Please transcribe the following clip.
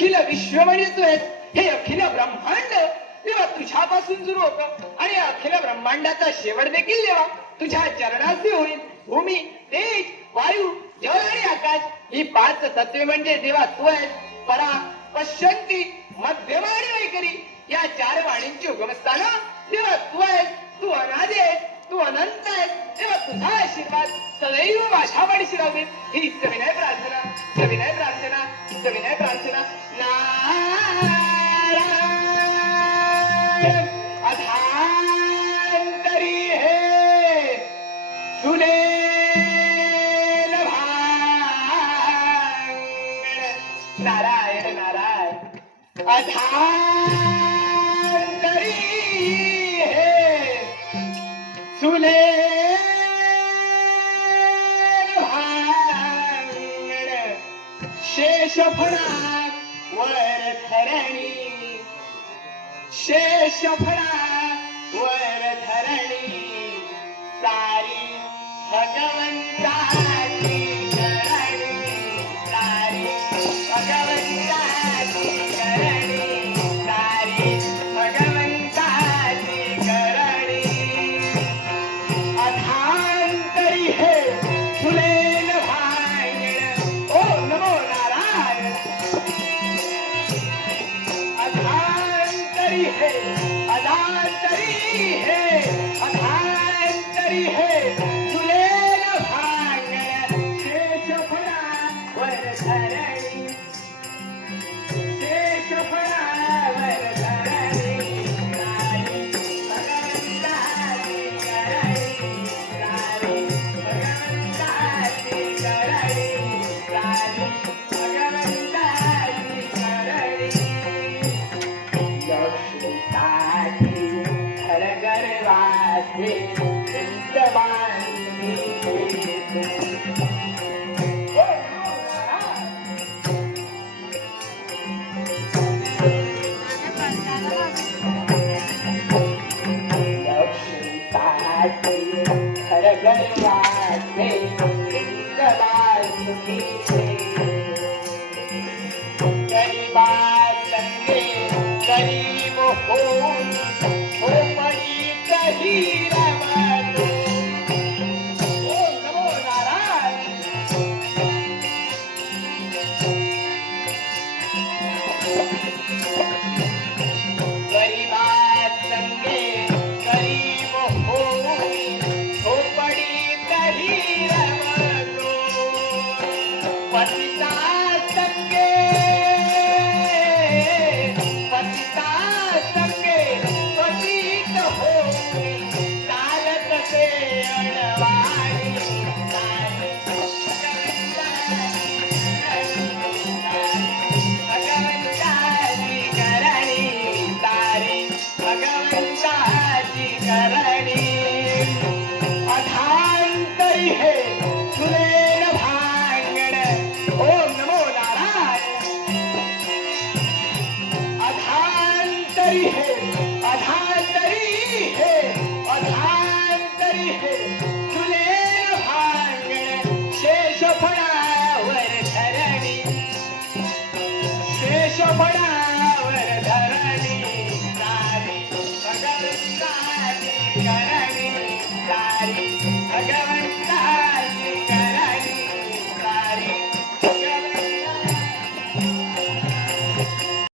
अखिल विश्व म्हणजे तू आहेस, हे अखिल ब्रह्मांड तेव्हा तुझ्यापासून सुरू होतं आणि अखिल ब्रह्मांडाचा शेवट देखील देवा तुझ्या चरणाचे होईल. भूमी, तेज, वायू, जल आणि आकाश ही पाच तत्वे म्हणजे देवा तू आहेस. परा, पश्यंती, मध्यम आणि वैखरी या चार वाणींची उगमस्थान देवा तू आहेस. तू अनादि आहेस, तू अनंत आहेस. तेव्हा तुझा आशीर्वाद सदैव माझ्या पाठीशी राहू दे. ही सविनय प्रार्थना, सविनय प्रार्थना, सविनय प्रार्थना. अधांतरी हे सुने नारायण नारायण. अधांतरी हे सुने शेषफळा वर धरणी, शेषफळा वर धरणी सारी भगवंताची करणी, सारी भगवंताची करणी, सारी भगवंताची करणी. अधांतरी हे फुलेन भांगण. ओम नमो नारायण. अधांतरी हे, अधांतरी हे, अधांतरी हे फुलेन भांगण शेषफळा वर धरणी, शेषफळा वर धरणी सारी भगवंताची करणी, सारी भगवंताची करणी, सारी भगवंताची करणी. लक्ष्मीसाठी हरगर्वाचे चिंतवानी लक्ष्मीसाठी हरगर्वाचे चिंतवानी गरीबा संगे गरीब होऊन झोपडी कही रमतो. ओम नमो नारायण. गरीबा संगे गरीब होऊन झोपडी कही रमतो. पतिता संगे पतित होऊन चालत से अडवाणी सारी भगवंताची करणी, सारी भगवंताची करणी. अधांतरी हे फुलेन भांगण. ओम नमो नारायण. अधांतरी हे, अधांतरी हे, अधांतरी हे फुलेन भांगण शेषफळा वर धरणी, शेषफळा